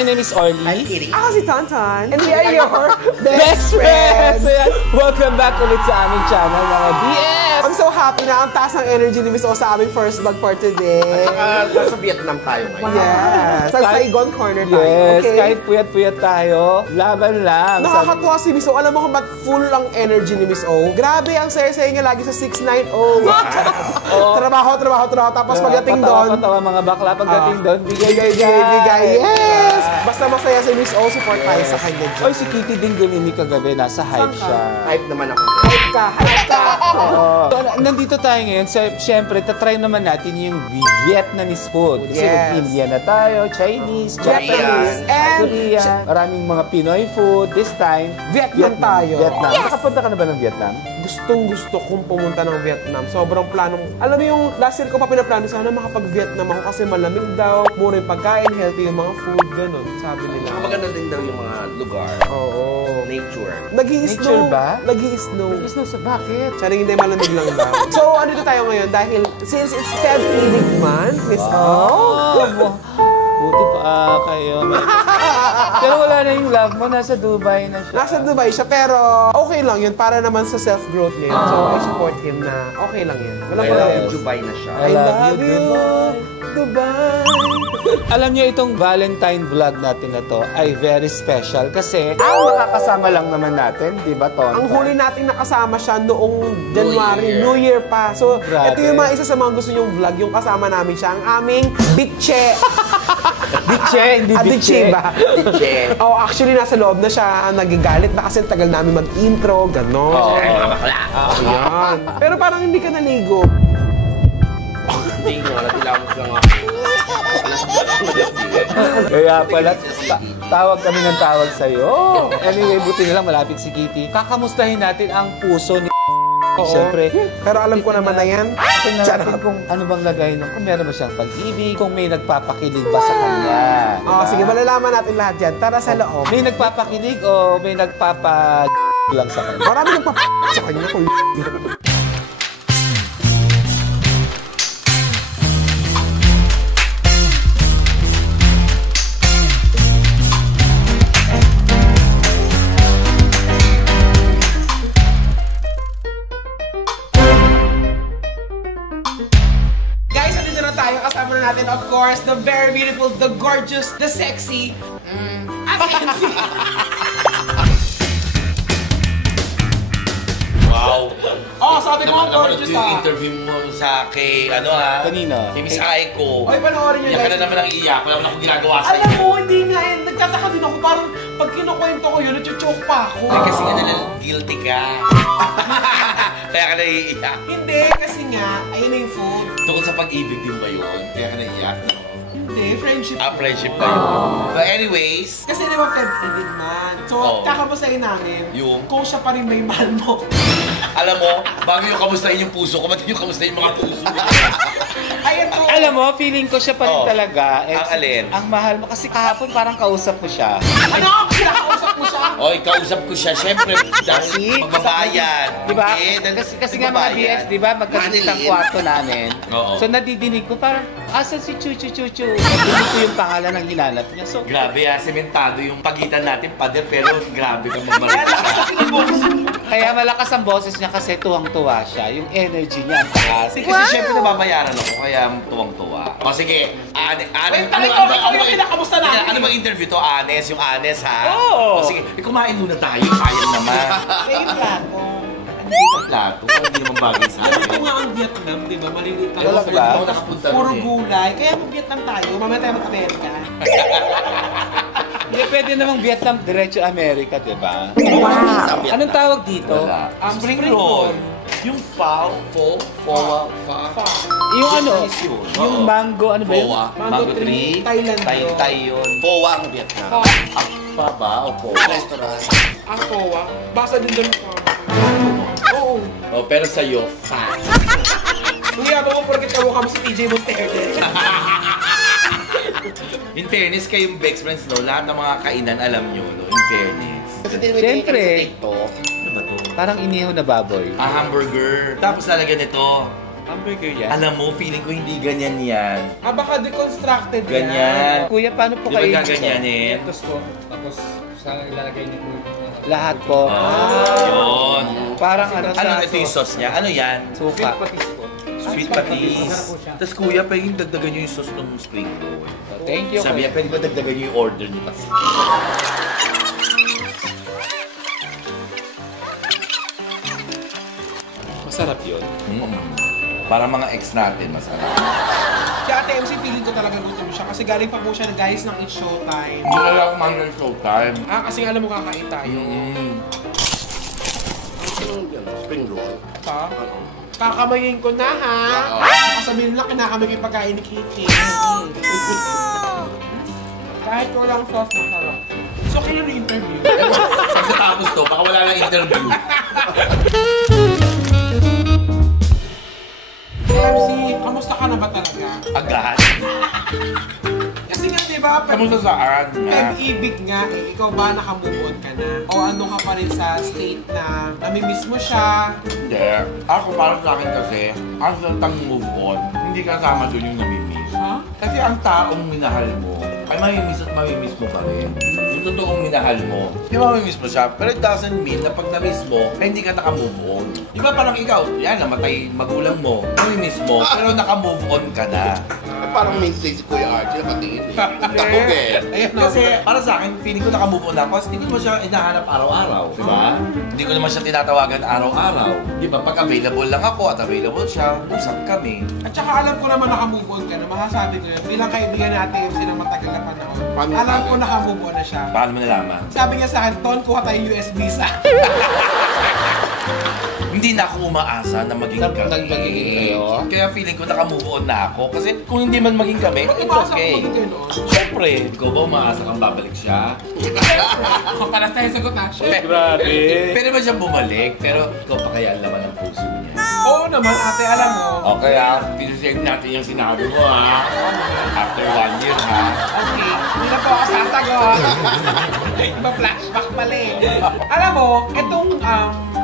My name is Orly. I'm Kitty. Ako si Tonton. And we are your best friends. Welcome back ulit sa aming channel, mga BF. I'm so happy na ang taas ng energy ni Miss O sa aming first vlog for today. Nasa Vietnam tayo ngayon. Yes. Sa Saigon corner tayo. Yes, Okay. kahit puyat-puyat tayo, laban lang. Nakakatuwa si Miss O. Alam mo kung ba't full ang energy ni Miss O? Grabe, ang saya-saya niya lagi sa 690. Trabaho. Tapos pagdating doon, Patawa mga bakla pagdating doon. Bigay. Yes! Basta masaya si Miss O, support tayo sa kanya dyan. Oy, si Kitty din dumini kagabi. Nasa hype Saan ka? siya. Hype naman ako. Hype ka. So, nandito tayo ngayon. So, syempre, tatry naman natin yung Vietnamese food. Kasi Yes. Indian na tayo, Chinese, Japanese, Japanese, and Korean. Maraming mga Pinoy food. This time, Vietnam tayo. Vietnam. Yes! Nakapunta ka na ba ng Vietnam? Gustong-gusto kong pumunta ng Vietnam. Sobrang planong... Alam mo yung last year ko pa pinaplano, sana makapag-Vietnam ako kasi malamig daw, mura yung pagkain, healthy yung mga food, ganun, sabi nila. Saka maganda din daw yung mga lugar. Oo. Nature. Nag-i-snow. Nature ba? Nag-i-snow. Gusto sa bakit? Saring hindi malamig lang daw. So, andito tayo ngayon dahil since it's Feb feeding month, Miss O. Buti pa kayo. Pero wala na yung love mo. Nasa Dubai na siya. Nasa Dubai siya, pero okay lang yun para naman sa self-growth niya. So, I support him na okay lang yun. Walang I love problema. you, Dubai na siya. I love you, Dubai. Alam niyo itong Valentine vlog natin na to ay very special kasi ang makakasama lang naman natin, di ba, Ton? Ang huli nating nakasama siya noong January, New Year pa. So, Grabe. ito yung mga isa sa mga gusto niyong vlog, yung kasama namin siya, ang aming bitche. Bitche, hindi Bitche bitche. ba? Bitche. Oh, actually, nasa loob na siya, nagigalit na kasi tagal namin mag-intro, gano'n. Oo. Ayan. Pero parang hindi ka naligo. Hindi nga, natilamos lang ako. Kaya pala, tawag kami ng tawag sa'yo. Anyway, buti na lang malapit si Kitty. Kakamustahin natin ang puso ni Siyempre. Pero alam ko naman na yan. Tingnan natin kung ano bang lagay nung kung meron ba siyang pag-ibig, kung may nagpapakilig ba sa kanya. Oh, sige, malalaman natin lahat yan. Tara sa loob. May nagpapakilig o may nagpapa lang sa kanya? Marami nang sa kanya kung Guys, nandito na tayo. Kasama na natin, of course, the very beautiful, the gorgeous, the sexy, Wow. Oh, sabi ko ang gorgeous yung ah. interview mo sa kay, ano ha? Kanina? Kay Miss Aiko. Oy, panoorin nyo Iyak ka guys. na naman ang iyak. Wala akong ginagawa Alam sa'yo. mo, hindi nga eh. Nagtataka din ako. Parang pag kinukwento ko yun, nag-choke pa ako. Ay, kasi nga nalang guilty ka. Kaya ka naiiyak. Hindi, kasi nga, ayun na yung food. Tungkol sa pag-ibig din ba yun? Kaya ka naiiyak. Hindi, friendship. Friendship ba yun? But anyways, Kasi di ba Feb feeding man. So, Oo. kakamustahin namin Yung? kung siya pa rin may mahal mo. alam mo, bago yung kamustahin yung puso ko, ba't yung kamustahin yung mga puso? Ayan to. Alam mo, feeling ko siya pa rin Oh. talaga. Ang alin? Ang mahal mo. Kasi kahapon parang kausap mo siya. Ano? Kinakausap mo siya? Oy, kausap ko siya. Siyempre, dahil magbabayad. Di ba? Eh, Kasi nga mga BF, di ba? Magkaslit ang Manilin. kwarto namin. Oo. So nadidinig ko parang, asan si Chuchu? Nadidinig ko yung pangalan ng hinanap niya. So, Grabe sementado yung pagitan natin, pader, pero grabe kang magmarita. kaya malakas ang boses niya kasi tuwang-tuwa siya. Yung energy niya ang taas. Kasi syempre nababayaran ako, kaya tuwang-tuwa. O sige, Wait, ikaw yung kinakamusta namin. Ano bang interview to? Honest, yung honest ha? Oo. O sige, kumain muna tayo, sayang naman. May plato. Hindi ka plato, hindi naman bagay sa Alam mo akin. nga ang Vietnam, di ba? Maliliit tayo. Wala ba? Ako nakapunta Puro rin eh. gulay. Kaya mag-Vietnam tayo. Mamaya tayo mag-Amerika. Hindi, pwede namang Vietnam, diretso Amerika, di ba? Wow! Anong tawag dito? Wala. Spring Spring roll. Yung foul, fowa, Yung ano? Chinese yun. Yung Oo. mango, ano ba yun? Fowa, mango tree, Thailand yun. Thai yun. Fowa ang Vietnam. Pa ba o fowa? Restaurant. Ang kowa. Basa din doon ko. Oo. Oh, pero sa'yo, fat. Kung yabang mo, porkit tawo kami si PJ Monterde. In fairness, kayong best friends, no? Lahat ng mga kainan, alam nyo, no? In fairness. Siyempre. Ano ba to? Parang inihaw na baboy. Hamburger. Tapos lalagyan nito, Hamburger yan. Alam mo, feeling ko hindi ganyan yan. Baka deconstructed Ganyan. Kuya, paano po Di ba kayo? gaganyanin? Tapos sa ilalagay niyo po. Lahat po. Yun. Parang ano Ano ito yung sauce niya? Ano yan? Suka. Patis po. Sweet patis. Tapos kuya, pwedeng dagdagan niyo yung sauce ng spring roll. Thank you. Sabi niya, pwede ba dagdagan niyo yung order niyo kasi? Masarap yun. Para mga ex natin, masarap. Si Ate MC, feeling ko talaga gutom siya kasi galing pa po siya guys ng It's Showtime. Hindi na lang kumain ng showtime. Kasi alam mo kakain tayo. Spring roll. Pa? Kakamayin ko na ha. Sabihin lang kinakamay yung pagkain ni Kitty. Kahit walang sauce, masarap. So, kailan yung interview? Pagkatapos to, baka wala lang interview. MC, kamusta ka na ba talaga? Agad. Kasi nga, di ba, Kamusta saan? pag-ibig nga, ikaw ba nakamove on ka na? O ano ka pa rin sa state na namimiss mo siya? Hindi. Ako para sa akin kasi, ang salitang move on, hindi kasama doon yung namimiss. Ha? Kasi ang taong minahal mo, ay mamimiss at mamimiss mo pa rin. Yung totoong minahal mo, di ba mamimiss mo siya? Pero it doesn't mean na pag na-miss mo, ay hindi ka naka-move on. Di ba parang ikaw, yan, namatay magulang mo, mamimiss mo, pero naka-move on ka na. Parang mainstay si Kuya Archie na patingin eh. Ako din. Ayun, Kasi para sa akin, feeling ko naka-move on ako kasi hindi ko naman siya hinahanap araw-araw, di ba? Hindi ko naman siya tinatawagan araw-araw. Di ba? Pag available lang ako at available siya, usap kami. At saka alam ko naman nakamove on ka na, masasabi ko yun, bilang kaibigan natin yung silang matagal na panahon. Paano Alam nasabi? ko nakamove on na siya. Paano mo nalaman? Sabi niya sa akin, Ton, kuha tayo US visa. Hindi na ako umaasa na maging kami. Naging kayo? Kaya feeling ko naka-move on na ako. Kasi kung hindi man maging kami, Pag it's umaasa okay. ko maging kayo noon. Siyempre, ikaw ba umaasa kang babalik siya? Para tayo sagot na siya. Grabe. Pwede ba siya bumalik? Pero ikaw pa kaya ang laman ng puso niya. Oo naman, ate, alam mo. O kaya, pinusig natin yung sinabi mo ha. After 1 year ha. Okay, hindi na po ako sasagot. Iba flashback pala eh. Alam mo, itong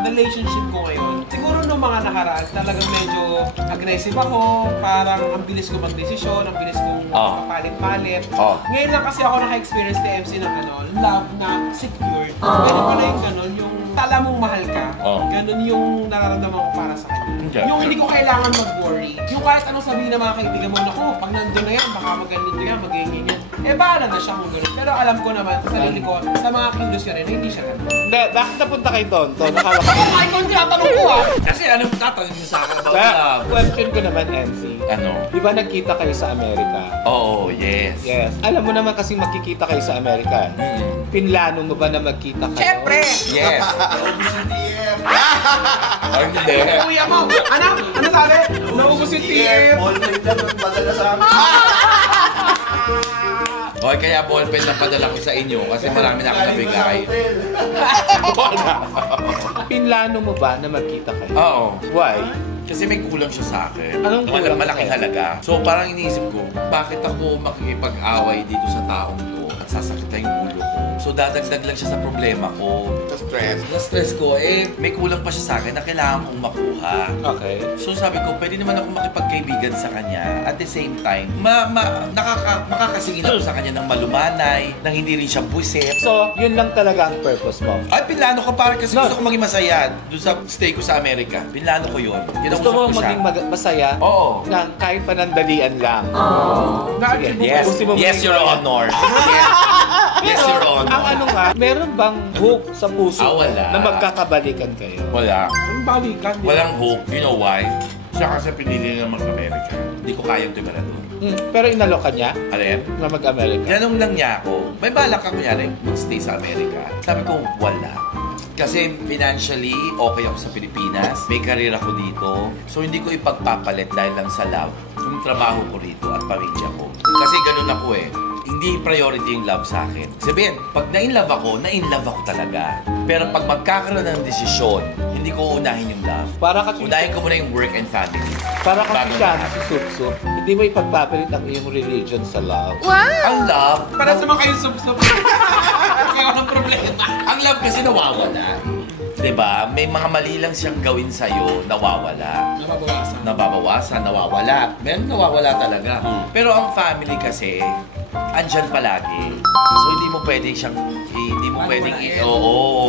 relationship ko ngayon, siguro nung mga nakaraan, talagang medyo aggressive ako. Parang ang bilis ko magdesisyon, ang bilis kong palit-palit. Ngayon lang kasi ako naka-experience ni MC ng love na secured. Pwede pala yung ganun, yung tala mong mahal ka. Ganun yung nararamdaman ko para sa kanya. Yung hindi ko kailangan mag-worry. Yung kahit anong sabihin ng mga kaibigan mo, naku, pag nandun na yan, baka mag-ganito yan, mag-ganyan yan. Eh, bahala na siya kung gano'n. Pero alam ko naman sa sarili ko, sa mga kilos niya rin, hindi siya gano'n. Hindi, bakit napunta kay Tonton? Nakala ko. Ay, kung tinatanong ko Kasi ano tatanungin niyo sa akin about Kaya, love? question ko naman, MC. Ano? Di ba nagkita kayo sa Amerika? Oo, yes. Yes. Alam mo naman kasi makikita kayo sa Amerika. Pinlano mo ba na magkita kayo? Siyempre! Yes. Ay, hindi. Kuya mo! Ano? Ano sabi? Naubos yung TF! Ballpen na doon padala sa amin. Okay, kaya ballpen lang padala ko sa inyo kasi marami na ako nabigay. Pinlano mo ba na magkita kayo? Oo. Why? Kasi may kulang siya sa akin. Anong kulang Malaking sa'yo? halaga. So parang iniisip ko, bakit ako makikipag-away dito sa taong to at sasakit na yung ulo ko? So dadagdag lang siya sa problema ko. Sa stress. Sa stress ko, may kulang pa siya sa akin na kailangan kong makuha. Okay. So sabi ko, pwede naman ako makipagkaibigan sa kanya. At the same time, makakasingin ako sa kanya ng malumanay, nang hindi rin siya buwisit. So, yun lang talaga ang purpose mo. Ay, pinlano ko para kasi gusto ko maging masaya doon sa stay ko sa Amerika. Pinlano ko yun. Gusto mo maging masaya Oo. na kahit panandalian lang. Sige, Yes. gusto mo Yes, maging Your ganun. Honor. Yes, Your Honor. Ang ano nga, meron bang hook sa puso Wala. na magkakabalikan kayo? Wala. Ang balikan. di ba? Walang hope. You know why? Siya kasi pinili na mag-Amerika. Hindi ko kayang tumira doon. Pero inalok ka niya Alin? na mag-Amerika? Ganun lang niya ako. May balak ka kunyari mag-stay sa Amerika. Sabi ko, wala. Kasi financially, okay ako sa Pilipinas. May career ako dito. So hindi ko ipagpapalit dahil lang sa love. Yung trabaho ko rito at pamilya ko. Kasi ganun ako eh. Hindi priority yung love sa akin. Sabihin, pag na-inlove ako talaga. Pero pag magkakaroon ng desisyon, hindi ko unahin yung love. Para kasi Unahin ko muna yung work and family. Para kasi Bago siya, lahat. si Sup-Sup, hindi mo ipagpapalit ang iyong religion sa love. Ang love, Para sa mga kayo sup-sup. Kaya walang problema. ang love kasi nawawala. Diba? May mga mali lang siyang gawin sa'yo, nawawala. Nababawasan, nawawala. Meron nawawala talaga. Pero ang family kasi, andyan palagi. So hindi mo pwedeng siyang, oo.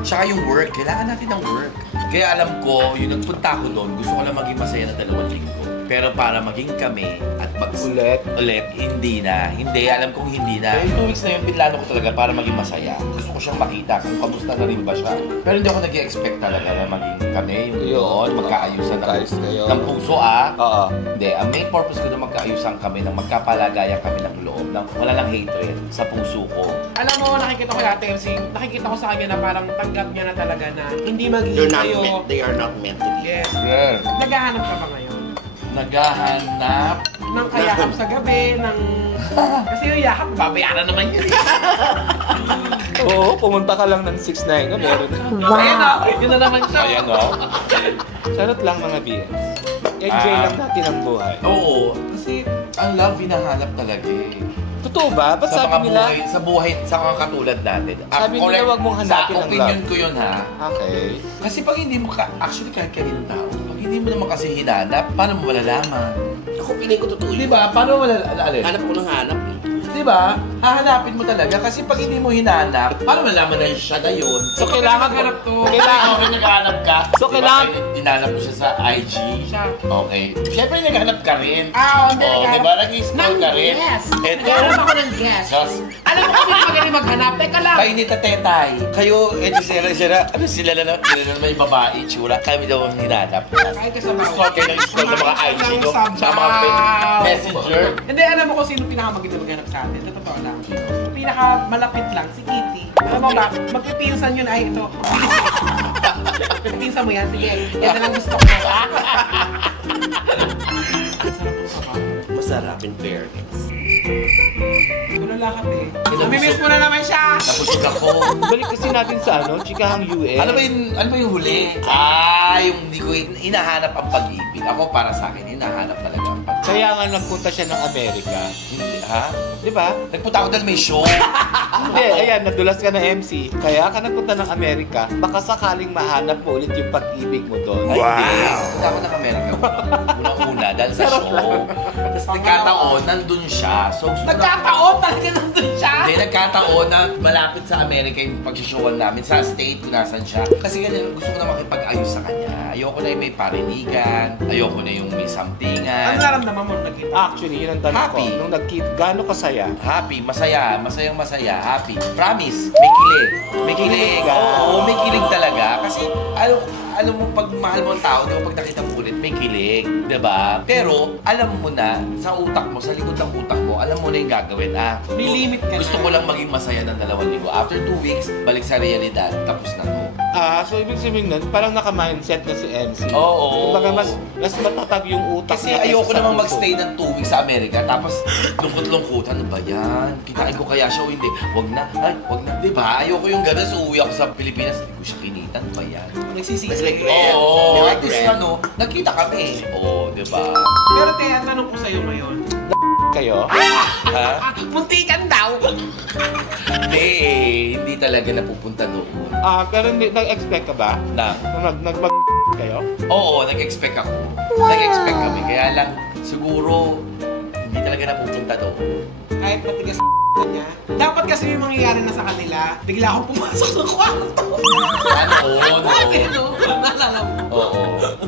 Tsaka yung work, kailangan natin ng work. Kaya alam ko, yung nagpunta ko doon, gusto ko lang maging masaya na 2 linggo. Pero para maging kami at Ulit, hindi na. Hindi, alam kong hindi na. Yung 2 weeks na yun, pinlano ko talaga para maging masaya. Gusto ko siyang makita kung kamusta na rin ba siya. Pero hindi ako nag-expect talaga na maging kami, yung yun, magkaayusan ng puso Oo. Hindi, ang main purpose ko na magkaayusan kami, na magkapalagayan kami ng loob, na wala lang hatred sa puso ko. Alam mo, nakikita ko dati, nakikita ko sa kanya na parang tanggap niya na talaga na hindi magiging They are not meant to be. Yes. Yeah. Naghahanap ka ba ngayon? Naghahanap. Ng kayakap sa gabi, Kasi yung yakap, babayaran naman yun. Oo, pumunta ka lang ng 6'9", meron. Ayan o, yun na naman siya. Ayan o. Charot lang mga BS. Enjoy lang natin ang buhay. Oo. Kasi ang love hinahanap talaga eh. Totoo ba? Ba't Sa sabi mga nila? buhay, sa buhay, sa mga katulad natin. Sabi nila huwag mong hanapin sa ang opinion love. ko yun ha. Okay. Kasi pag hindi mo actually kahit kaninong tao, pag hindi mo naman kasi hinanap, paano mo malalaman? Ako, piling ko totoo Di yun. ba? Paano mo malalaman? Hanap ko ng hanap eh. Di ba? Hahanapin mo talaga kasi pag hindi mo hinanap, paano malaman na siya na yun? So, kailangan maghanap to. Kailangan mo naghahanap ka. So, Di ba, kailangan- hinanap mo siya sa IG. Siya. Okay. Siyempre, naghanap ka rin. Hindi. Di ba? Nag-install ka rin. Yes. Eto. Naghanap ako ng guest. Just, Alam mo kung sino magaling maghanap? Teka lang. kayo ni Tatetay. Kayo, eto sila na naman yung babae, tsura. Kami daw ang hinanap. Kahit ka sa Scroll kayo ng scroll ng mga IG, no? Sa mga messenger. Hindi, alam mo kung sino pinakamagaling maghanap sa atin. Sa totoo lang. Pinaka malapit lang, si Kitty. Alam mo ba, magpipinsan yun ay ito. Pinsan mo yan, sige. Yan na lang gusto ko. Masarap in fairness. Wala lakat eh. Namimiss mo na naman siya. Napusog ako. Balik kasi natin sa chikahang US. Ano ba yung huli? Yung hindi ko hinahanap ang pag-ibig. Ako para sa akin, hinahanap talaga ang pag-ibig. Kaya nga nagpunta siya ng Amerika. Hindi, ha? Di ba? Nagpunta ako dahil may show. Hindi, ayan, nadulas ka na MC. Kaya ka nagpunta ng Amerika, baka sakaling mahanap mo ulit yung pag-ibig mo doon. Ay, hindi. Nagpunta ako ng Amerika. Unang-una dahil sa show. Tapos nagkataon, nandun siya. So, Nagkataon talaga nandun siya. Hindi, nagkataon na malapit sa Amerika yung pag-showan namin sa state kung nasan siya. Kasi ganyan, gusto ko na makipag-ayos sa kanya. Ayoko na yung may parinigan. Ayoko na yung may Ano something-an. naramdaman mo nakita? Actually, yun ang tanong Happy. ko. Nung gaano kasaya? Happy, masaya, masayang-masaya, happy. Promise, may kilig. May kilig. Oo, may kilig talaga. Kasi, alam mo, pag mahal mo ang tao, di ba, pag nakita mo ulit, may kilig. Diba? Pero, alam mo na, sa utak mo, sa likod ng utak mo, alam mo na yung gagawin. May limit ka Gusto na. ko lang maging masaya ng 2 linggo. After 2 weeks, balik sa realidad, tapos na to. So ibig sabihin nun, parang naka-mindset na si MC. Oo. Kumbaga mas matatag yung utak Kasi niya kaysa ayoko sa namang puso. magstay ng 2 weeks sa Amerika, tapos lungkot-lungkot, ano ba yan? Kitain ko kaya siya o hindi? Wag na, wag na. Diba? Ayoko yung gano'n, so uwi ako sa Pilipinas, hindi ko siya kinitan ba yan? Nagsisisi. Oo, May at least regret. nagkita kami. Oo, diba? Pero te, ang tanong ko sa'yo ngayon. Kayo? Ha? Muntikan daw. Hindi hindi talaga napupunta doon. Pero nag-expect ka ba? Na? Na nag kayo? Oo, nag-expect ako. Nag-expect kami, kaya lang siguro hindi talaga napupunta doon. Kahit matigas niya. Dapat kasi may mangyayari na sa kanila. Bigla akong pumasok ng kwarto. Ano? No. Ano? Naalala mo? Oo,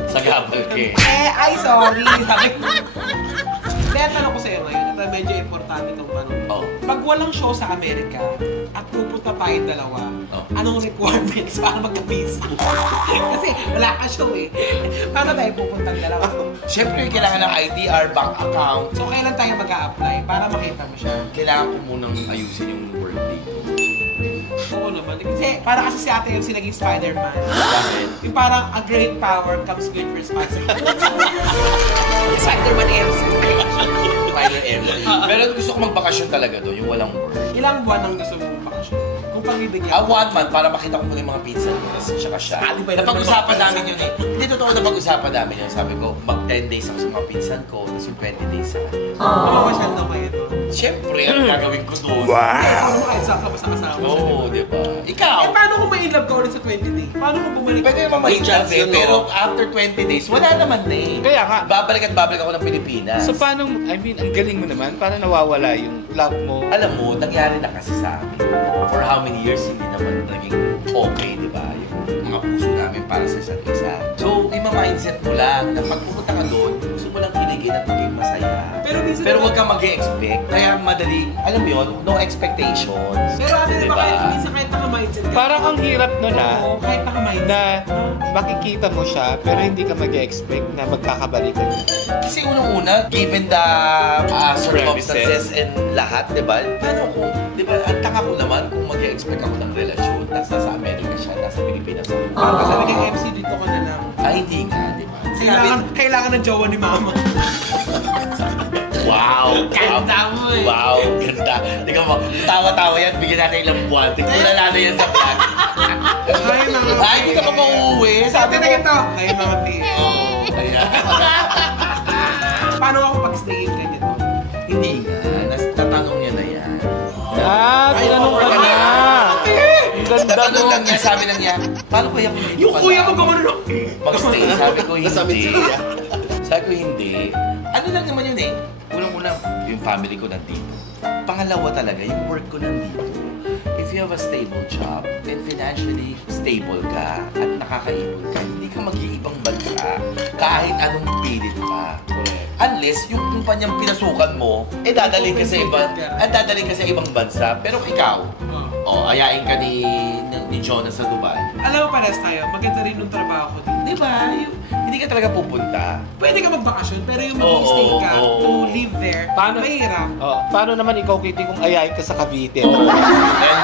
sa gabal ka eh. Ay, sorry. Sabi ko. Kaya tanong ko sa'yo ngayon, ito medyo importante itong tanong. Oo. Pag walang show sa Amerika at pupunta tayong dalawa, Oh. anong requirements para magka-visa? Kasi wala ka show eh. Paano tayo pupuntang dalawa? Siyempre, kailangan ng IDR, bank account. So, kailan tayo mag-a-apply para makita mo siya? Kailangan ko munang ayusin yung work date. Oo naman. Kasi, para kasi si ate yung naging Spider-Man. Dahil, Yung parang a great power comes with responsibility. Spider-Man MC. minor MC. Pero gusto ko magbakasyon talaga doon, yung walang work. Ilang buwan ang gusto mong bakasyon? Kung pagbibigyan. 1 month para makita ko muna yung mga pinsan ko kasi siya. Di ba, Napag-usapan namin yun eh. Hindi totoo napag-usapan namin yun. Sabi ko, mag 10 days ako sa mga pinsan ko, tapos yung 20 days sa kanya. Mamasyal na kayo doon. Siyempre, ang gagawin ko doon. Paano mo kahit saan ka basta kasama mo? Oo, di ba? Ikaw? Eh, paano kung may in-love ka ulit sa 20 days? Paano kung bumalik? Pwede naman may chance eh, pero after 20 days, wala naman na eh. Kaya nga. Babalik at babalik ako ng Pilipinas. So paano, I mean, ang galing mo naman, paano nawawala yung love mo? Alam mo, nangyari na kasi sa amin. For how many years, hindi naman naging okay, di ba? Yung mga puso namin para sa isa't isa. So, ima-mindset mo lang na pag pumunta ka doon, gusto mo lang kiligin at maging masaya. Pero huwag kang mag-expect. Kaya madali, alam mo yun, no expectations. Pero ano Diba? ba, minsan kahit naka-mindset ka. Parang ang hirap nun Oo, kahit naka-mindset. na makikita mo siya pero hindi ka mag-expect na magkakabalikan. Kasi unang-una, given the circumstances and lahat, di ba? Paano kung, di ba, ang tanga ko naman kung mag-expect ako ng relasyon, nasa Amerika siya, nasa Pilipinas ako. Sabi kay MC, dito ka na lang. Ay, hindi nga, di ba? Kailangan ng jowa ni mama. Wow! Ganda mo eh. Wow, ganda. Tingnan mo, tawa-tawa yan, bigyan natin ilang buwan. Tingnan natin yan sa vlog. Hi, mga Ay, hindi ka pa pauuwi. Sabi na ito. Hi, mga P. Ayan. Paano ako pag-stayin ka nito? Hindi nga, tatanong niya na yan. Tinanong ka na! Ang ganda Tatanong mo! lang niya, sabi lang niya, paano kaya kung hindi Yung kuya mo gumano lang. mag-stay? Sabi ko Nasabi hindi. siya. Sabi ko hindi. Ano lang naman yun eh. Unang-una, yung family ko nandito. Pangalawa talaga, yung work ko nandito. If you have a stable job and financially stable ka at nakakaipon ka, hindi ka mag-iibang bansa kahit anong pilit pa. Unless yung kumpanyang pinasukan mo, dadalhin ka sa ibang bansa. Pero ikaw, ayain ka ni Jonas sa Dubai. Alam mo, pares tayo. Maganda rin yung trabaho ko dito. Di ba? Hindi ka talaga pupunta. Pwede ka magbakasyon, pero yung mag-stay ka to live there, mahirap. Paano naman ikaw, Kitty, kung ayayin ka sa Cavite? Yan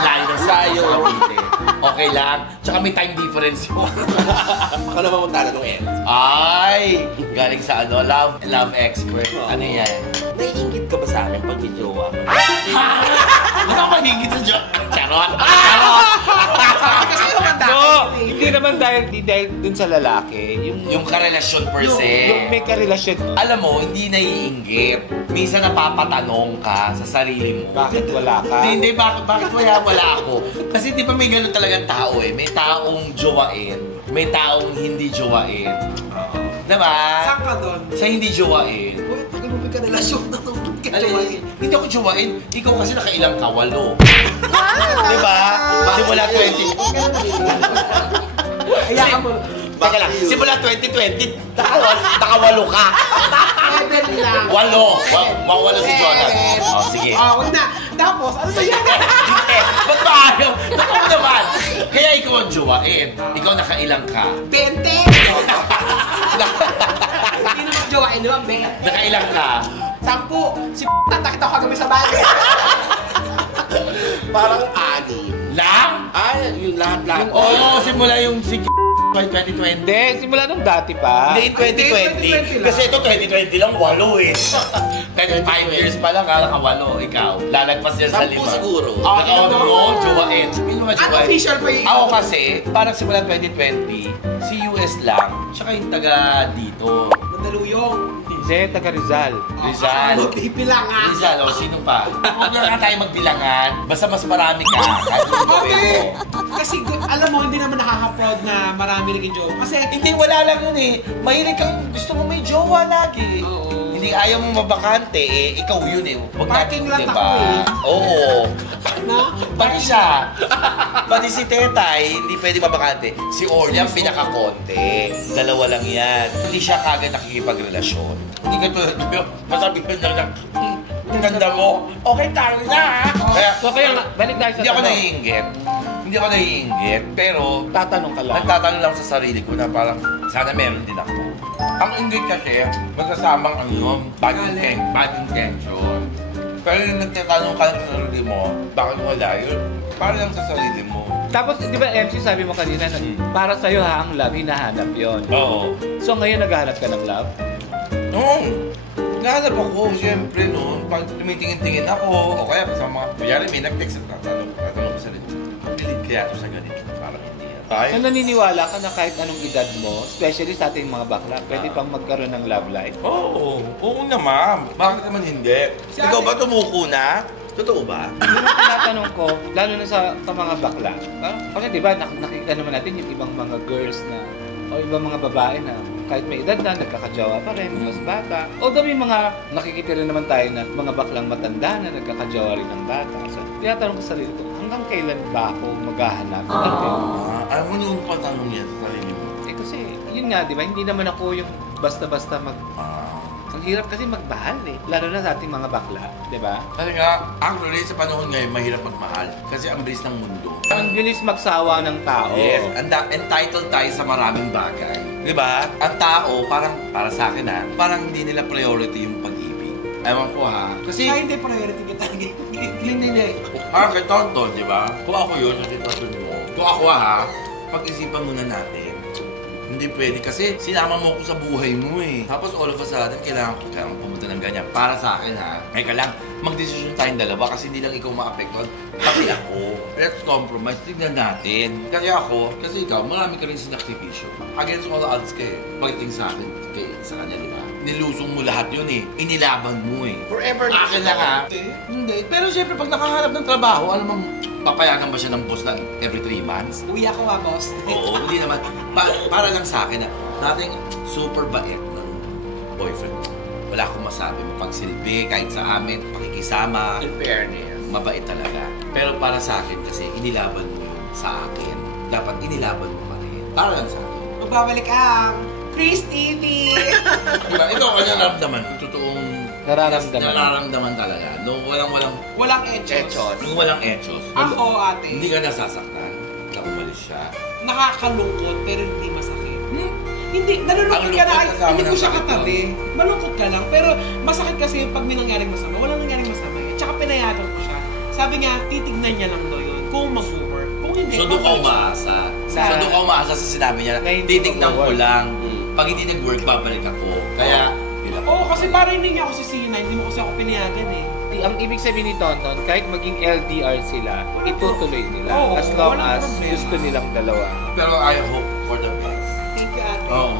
line na sa'yo. Okay lang. Tsaka may time difference mo. Baka naman magtatanong eh. Ay! Galing sa love expert. Ano yan? Naiingit ka ba sa amin pag videoa? Ano ka mahingit sa Diyos? Charot! Kasi naman No! Hindi naman dahil dun sa lalaki. Yung karelasyon per se. Yung may karelasyon. Alam mo, hindi naiinggit. Minsan napapatanong ka sa sarili mo. Bakit wala ka? Hindi, bakit wala ako? Kasi di ba may gano'n talagang tao eh. May taong jowain, may taong hindi jowain. Diba? Saan ka doon? Sa hindi jowain. Uy, pag may karelasyon na ito, ka Ay, hindi ako jowain. Ikaw kasi nakailang ka, 8. Diba? Simula 20. Ayakan mo. Teka lang, simula 2020, naka-8 ka. 7 lang. 8. Mawala si Jonas. Oh, sige. Huwag na. Tapos, ano ba yan? Hindi. Ba't ba ayaw? Totoo naman. Kaya ikaw ang jowain. Ikaw nakailang ka. 20! Hindi naman jowain, di ba? Nakailang ka. 10. Si nakita ko kagabi sa bahay. Parang ani. Lang? Ay, yung lahat-lahat. Oo, simula yung 2020. Hindi, simula nung dati pa. Hindi, 2020. Kasi ito 2020 lang, 8 eh. Kahit 5 years pa lang, naka-8. Ikaw, lalagpas yan sa 5. 10 siguro. Naka-8 mo, jowain. Hindi mo ma-jowain. Unofficial pa yung Ako kasi, parang simula 2020, si US lang, tsaka yung taga dito. Nadaluyong. Hindi, taga Rizal. Rizal. Magbibilang nga. Rizal, o sino pa? Huwag na nga tayo magbilangan. Basta mas marami ka. Kahit yung gawin Okay. mo. Kasi alam mo, hindi naman nakaka-proud na marami naging jowa. Kasi Hindi, wala lang yun eh. Mahilig kang gusto mo may jowa lagi. Oo. Hindi, ayaw mo mabakante eh. Ikaw yun eh. Huwag Parking lot diba? ako eh. Oo. na, Pati siya. Pati si Tetay, hindi pwede mabakante. Si Orly ang pinakakonte. 2 lang yan. Hindi siya kagad nakikipagrelasyon. Hindi ka tulad mo. Masabi ka lang, ang ganda mo. Okay, tayo na ha. Kaya, So kaya nga, balik tayo sa hindi ako tanong. naiinggit. Hindi ako naiinggit. Pero, Tatanong ka lang. nagtatanong lang sa sarili ko na parang, sana meron din ako. Ang inggit kasi, magkasamang bad intention. Pero yung nagtatanong ka sa sarili mo, bakit wala yun? Para lang sa sarili mo. Tapos, di ba MC, sabi mo kanina, na para sa'yo ha, ang love, hinahanap yon. Oo. So ngayon, naghahanap ka ng love? Noon, nahanap ako, siyempre noon, pag tumitingin-tingin ako, o kaya sa mga, kunyari may nag-text at tatanong ko sa sarili, mabilig kaya ito sa ganito, parang hindi yan. Ay. So naniniwala ka na kahit anong edad mo, especially sa ating mga bakla, pwede pang magkaroon ng love life? Oo naman. Bakit naman hindi? Ikaw ba tumuko na? Totoo ba? Yun ang tinatanong ko, lalo na sa mga bakla. Kasi di ba, nakikita naman natin yung ibang mga girls na, o ibang mga babae na kahit may edad na, nagkakajawa pa rin, mas bata. Although may mga, nakikita rin naman tayo na mga baklang matanda na nagkakajawa rin ng bata. So, tinatanong ko sa sarili ko, hanggang kailan ba ako maghahanap? Alam mo nung patanong yan sa sarili mo? Kasi, yun nga, di ba, hindi naman ako yung basta-basta Ang hirap kasi magmahal eh. Lalo na sa ating mga bakla, di ba? Kasi nga, actually sa panahon ngayon, mahirap magmahal. Kasi ang bilis ng mundo. Ang bilis magsawa ng tao. Yes, entitled tayo sa maraming bagay. Di ba? Ang tao, parang, para sa akin parang hindi nila priority yung pag-ibig. Ewan ko ha. Kasi, Kaya hindi priority kita. hindi. Kay Tonton, di ba? Kung ako yun, sa sitwasyon mo. Kung ako pag-isipan muna natin. Hindi pwede kasi sinama mo ako sa buhay mo eh. Tapos all of a sudden, kailangan pumunta ng ganyan. Para sa akin Ngayon ka lang, mag-desisyon tayong dalawa kasi hindi lang ikaw ma-apektuhan. Pati ako. Let's compromise. Tignan natin. Kasi ikaw, marami ka rin sinakripisyo. Against all odds ka eh. Pagdating sa akin, sa kanya, di ba? Nilusong mo lahat yun eh. Inilaban mo eh. Forever na Akin lang Hindi. Pero syempre, pag nakahanap ng trabaho, alam mo, papayagan ba siya ng boss na every 3 months? Uwi ako boss. Oo, hindi naman. Para lang sa akin nating super bait ng boyfriend. Wala akong masabi. Mapagsilbi, kahit sa amin, pakikisama. In fairness. Mabait talaga. Pero para sa akin kasi, inilaban mo yun sa akin. Dapat inilaban mo pa rin. Para lang sa akin. Magbabalik ang Chris TV! Diba? Ikaw kanya naramdaman. Totoong nararamdaman talaga. Nung Walang etchos. Nung walang etchos. Ako, ate. Hindi ka nasasaktan. Na umalis siya. Nakakalungkot pero hindi masakit. Hindi, nalulungkot ka na. Ang lungkot Hindi ko siya kasama ng katabi. Malungkot ka lang. Pero masakit kasi pag may nangyaring masama. Walang nangyaring masama eh. Tsaka pinayagan ko siya. Sabi nga, titignan niya lang daw yun. Kung mag-work. Kung hindi, So doon ka babalik siya. umaasa. So doon ka umaasa sa sinabi niya. Titignan ko lang. Pag hindi nag-work, babalik ako. Kaya, Oo, kasi parang hindi niya ako sisihin na. Hindi mo kasi ako pinayagan eh. Ang ibig sabihin ni Tonton, kahit maging LDR sila, itutuloy nila. Oo, as long walang as problema. gusto nilang dalawa. pero I hope for the best. Thank you, ate. Oo.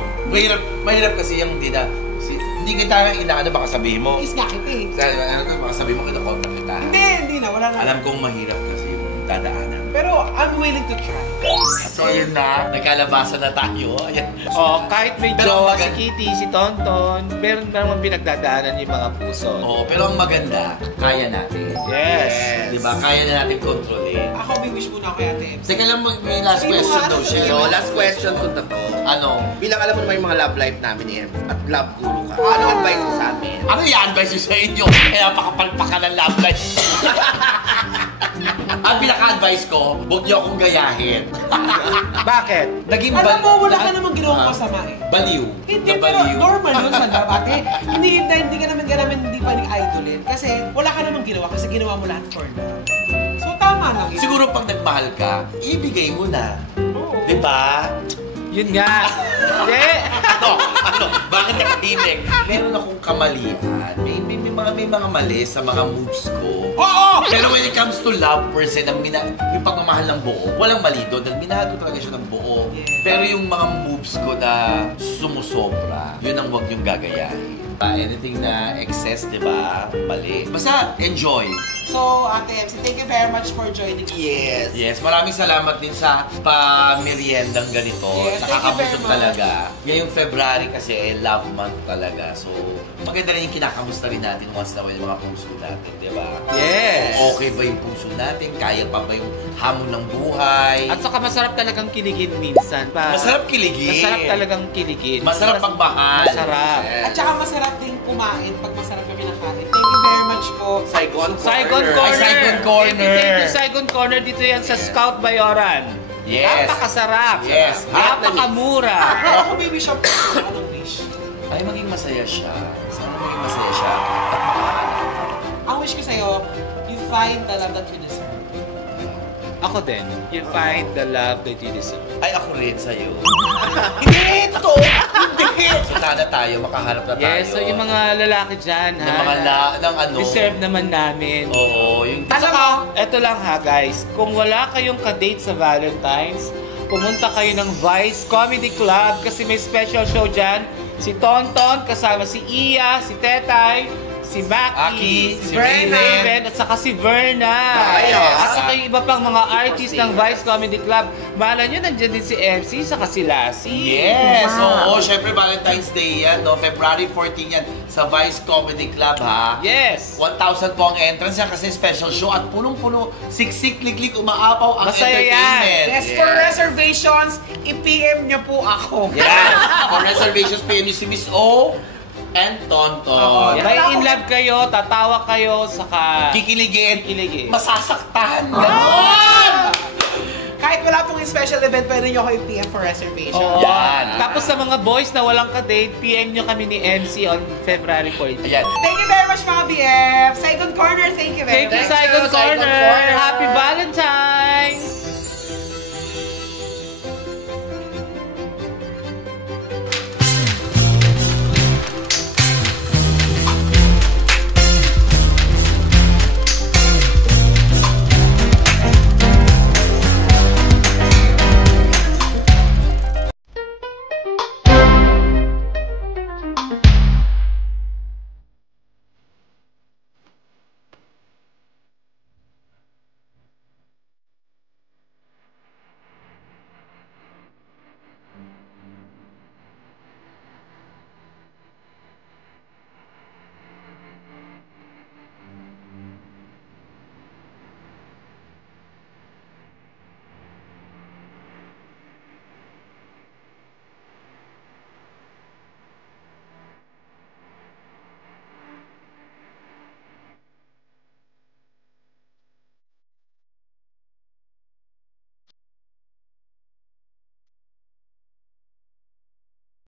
Mahirap kasi yung hindi kita inaano baka sabihin mo. Kiss nga kita eh. Baka sabihin mo kinakontak kita. Hindi na. Wala na. Alam kong mahirap kasi yung dadaanan. Pero I'm willing to try. So yun na, nagkalabasan na tayo. Ayan. Kahit may Pero jowa si maganda. Kitty, si Tonton, meron naman pinagdadaanan yung mga puso. Oo, pero ang maganda, kaya natin. Yes. Di ba? Kaya na natin kontrolin. Ako, may wish muna ako kay ate. Teka lang, may last Sino question nga? daw siya. So, last question ko na to. Ano? Bilang alam mo naman yung mga love life namin ni Em at love guru ka. Ano advice mo sa amin? Ano i-advise ko sa inyo? Kaya pakapalpakan ng love life. Ang pinaka-advise ko, huwag niyo akong gayahin. Bakit? Naging Alam mo, wala ka namang ginawang masama eh. Baliw. Hindi, Na pero baliw. normal yun sa love, ate. Hindi ka namin hindi pa idolin. Kasi wala ka namang ginawa kasi ginawa mo lahat for love. So tama lang yun. Siguro pag nagmahal ka, ibigay mo na. Oo. Di ba? Yun nga. Hindi. Ano? Bakit nakatinig? Meron akong kamalian. May mga mali sa mga moves ko. Oo! Pero when it comes to love per se, yung pagmamahal ng buo, walang mali doon. Dahil minahal ko talaga siya ng buo. Yeah. Pero yung mga moves ko na sumusobra, yun ang huwag niyong gagayahin. Anything na excess, di ba? Mali. Basta enjoy. So, Ate MC, thank you very much for joining us. Yes. Yes, maraming salamat din sa pameriendang ganito. Yes, thank you Nakakabusog very much. talaga. Ngayong February kasi love month talaga. So, maganda rin yung kinakamusta rin natin once na yung mga puso natin, di ba? Yes. Okay ba yung puso natin? Kaya pa ba yung hamon ng buhay? At saka masarap talagang kiligin minsan. Masarap kiligin. Masarap talagang kiligin. Masarap pagmahal. Masarap. At saka masarap din kumain pag masarap kami nakain. Thank you very much po. Saigon Saigon Corner. Corner. Ay, Saigon Corner. Everyday to Saigon Corner. Dito yan sa Scout Bayoran. Yes. Napakasarap. Yes. Napakamura. Pero ako may wish ako. Anong wish? Ay, maging masaya siya. Sana maging masaya siya. At makahanap. Ang wish ko sa'yo, you find the love that you deserve. Ako din. You find the love that you deserve. Ay, ako rin sa'yo. Hindi! Ito! Hindi! So, sana tayo, makaharap na tayo. Yes, so yung mga lalaki dyan, Ng mga ng ano. deserve naman namin. Oo, yung... At saka, eto lang ha guys, kung wala kayong ka-date sa Valentine's, pumunta kayo ng Vice Comedy Club kasi may special show dyan. Si Tonton, kasama si Iya, si Tetay, si Maki, si Raven, at saka si Verna. Ayos. At saka yung iba pang mga artist ng Vice Comedy Club. Malay nyo, nandiyan din si MC, saka si Lassie. Yes! Oo, syempre Valentine's Day yan, no? February 14 yan sa Vice Comedy Club, ha? Yes! 1,000 po ang entrance yan kasi special show at punong-puno, siksik, klik-klik, umaapaw ang Masaya entertainment. Yes, for reservations, i-PM nyo po ako. Yes! For reservations, PM nyo si Miss O and Tonton. Oo. May in love kayo, tatawa kayo, saka... Kikiligin, Kikiligin. masasaktan. Kahit wala pong special event, pwede nyo ako i-PM for reservation. Oo. Yan. Tapos sa mga boys na walang ka-date, PM nyo kami ni MC on February 14. Ayan. Thank you very much, mga BF. Saigon Corner, thank you very Thank you, much. Saigon Saigon Corner! Corner. Happy Valentine's!